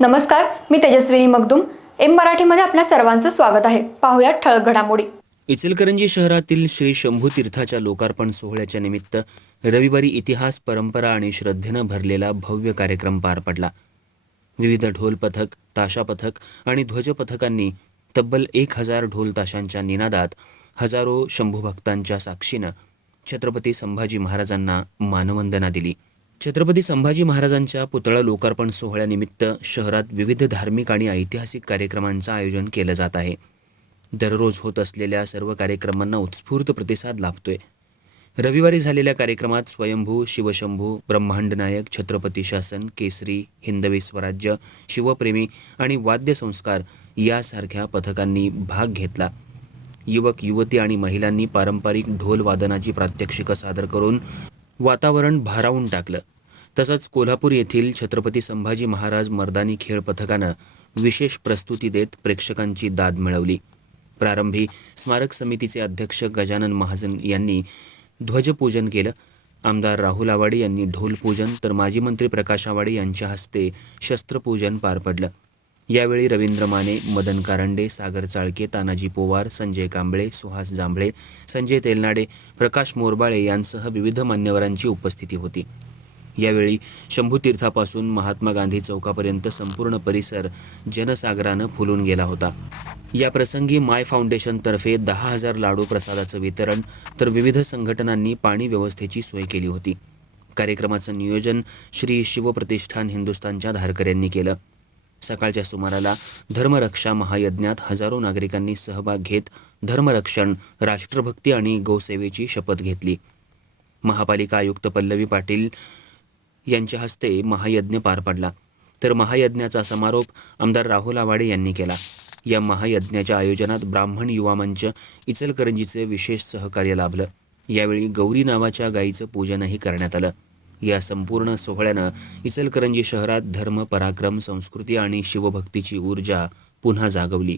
नमस्कार मी तेजस्विनी मगदुम. एम मराठीमध्ये आपल्या सर्वांचं स्वागत आहे. पाहुयात ठळक घडामोडी. इचलकरंजी शहरातील श्री शंभू तीर्थाच्या लोकार्पण सोहळ्याच्या निमित्त रविवारी इतिहास परंपरा आणि श्रद्धेनं भरलेला भव्य कार्यक्रम पार पडला. विविध ढोल पथक ताशा पथक आणि ध्वज पथकांनी तब्बल एक हजार ढोल ताशांच्या निनादात हजारो शंभू भक्तांच्या साक्षीनं छत्रपती संभाजी महाराजांना मानवंदना दिली. छत्रपती संभाजी महाराजांच्या पुतळा लोकार्पण सोहळ्यानिमित्त शहरात विविध धार्मिक आणि ऐतिहासिक कार्यक्रमांचं आयोजन केलं जात आहे. दररोज होत असलेल्या सर्व कार्यक्रमांना उत्स्फूर्त प्रतिसाद लाभतोय. रविवारी झालेल्या कार्यक्रमात स्वयंभू शिवशंभू ब्रह्मांड नायक छत्रपती शासन केसरी हिंदवी स्वराज्य शिवप्रेमी आणि वाद्यसंस्कार यासारख्या पथकांनी भाग घेतला. युवक युवती आणि महिलांनी पारंपरिक ढोल वादनाची प्रात्यक्षिकं सादर करून वातावरण भारावून टाकलं. तसंच कोल्हापूर येथील छत्रपती संभाजी महाराज मर्दानी खेळ पथकानं विशेष प्रस्तुती देत प्रेक्षकांची दाद मिळवली. प्रारंभी स्मारक समितीचे अध्यक्ष गजानन महाजन यांनी ध्वजपूजन केलं. आमदार राहुल आवाडे यांनी ढोलपूजन तर माजी मंत्री प्रकाश आवाडे यांच्या हस्ते शस्त्रपूजन पार पडलं. यावेळी रवींद्र माने मदन कारंडे सागर चाळके तानाजी पोवार संजय कांबळे सुहास जांभळे संजय तेलनाडे प्रकाश मोरबाळे यांसह विविध मान्यवरांची उपस्थिती होती. यावेळी शंभूतीर्थापासून महात्मा गांधी चौकापर्यंत संपूर्ण परिसर जनसागरानं फुलून गेला होता. या प्रसंगी माय फाउंडेशनतर्फे दहा हजार लाडू प्रसादाचं वितरण तर विविध संघटनांनी पाणी व्यवस्थेची सोय केली होती. कार्यक्रमाचं नियोजन श्री शिवप्रतिष्ठान हिंदुस्थानच्या धारकऱ्यांनी केलं. सकाळच्या सुमाराला धर्मरक्षा महायज्ञात हजारो नागरिकांनी सहभाग घेत धर्मरक्षण राष्ट्रभक्ती आणि गोसेवेची शपथ घेतली. महापालिका आयुक्त पल्लवी पाटील यांच्या हस्ते महायज्ञ पार पडला. तर महायज्ञाचा समारोप आमदार राहुल आवाडे यांनी केला. या महायज्ञाच्या आयोजनात ब्राह्मण युवा मंच इचलकरंजीचे विशेष सहकार्य लाभलं. यावेळी गौरी नावाच्या गायीचं पूजनही करण्यात आलं. या संपूर्ण सोहळ्यानं इचलकरंजी शहरात धर्म पराक्रम संस्कृती आणि शिवभक्तीची ऊर्जा पुन्हा जागवली.